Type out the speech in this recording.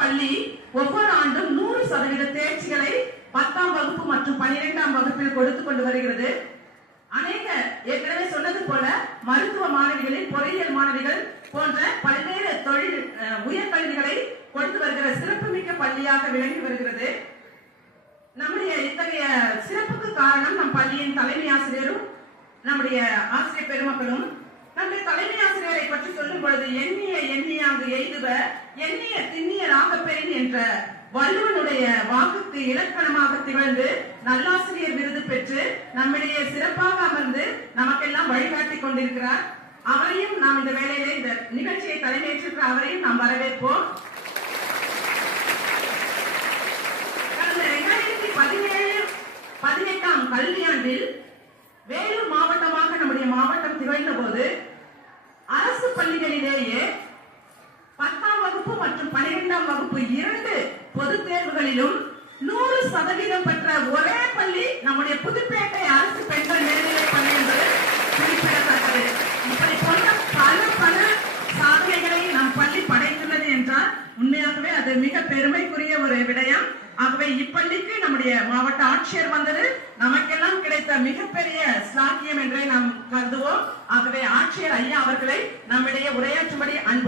பள்ளி ஒவ்வொரு ஆண்டும் 100% தேர்ச்சிகளை 10ஆம் வகுப்பு மற்றும் 12ஆம் வகுப்பில் கொடுத்துக் கொண்டு வருகிறது. அநேக ஏற்கனவே சொன்னது போல மருத்துவ மாணவிகளில் பொறியியல் மாணவிகள் போன்ற பல்வேறு தொழில் உயர்கல்விகளை கொடுத்து வருகிற சிறப்புமிக்க பள்ளியாக விளங்கி வருகிறது. நம்முடைய இத்தகைய சிறப்புக்கு காரணம் நம் பள்ளியின் தலைமை ஆசிரியரும் நம்முடைய ஆசிரியர் பெருமக்களும். நம்முடைய தலைமை ஆசிரியரை பற்றி சொல்லும் பொழுது எண்ணிய எண்ணியாங்கு எய்துவ எண்ணிய திண்ணிய ராகப்பெறின் என்ற வள்ளுவனுடைய வாக்குக்கு இலக்கணமாக திகழ்ந்து நல்லாசிரியர் விருது பெற்று நம்மிடையே சிறப்பாக அமர்ந்து நமக்கெல்லாம் வழிகாட்டி கொண்டிருக்கிறார். அவரையும் நாம் இந்த வேளையிலே இந்த நிகழ்ச்சியை தலைமையேற்றிருக்கிற அவரையும் நாம் வரவேற்போம். கடந்த 2017-18ஆம் கல்வியாண்டில் வேலூர் மாவட்டமாக நம்முடைய மாவட்டம் திகழ்ந்த போது அரசு பள்ளிகளிலேயே 10ஆம் வகுப்பு மற்றும் 12ஆம் வகுப்பு 2 பொதுத் தேர்வுகளிலும் 100% பெற்ற ஒரே பள்ளி நம்முடைய புதுப்பேட்டை அரசு பெண்கள் மேல்நிலைப் பள்ளி என்பது குறிப்பிடத்தக்கது. இப்படி போன்ற பல சாதனைகளை நம் பள்ளி படைத்துள்ளது என்றால் உண்மையாகவே அது மிக பெருமைக்குரிய ஒரு விடயம். ஆகவே இப்பள்ளிக்கு நம்முடைய மாவட்ட ஆட்சியர் வந்தது நமக்கெல்லாம் கிடைத்த மிகப்பெரிய ஸ்லாக்கியம் என்றே நாம் கருதுவோம். ஆகவே ஆட்சியர் ஐயா அவர்களை நம்மிடையே உரையாற்றும்படி அன்பு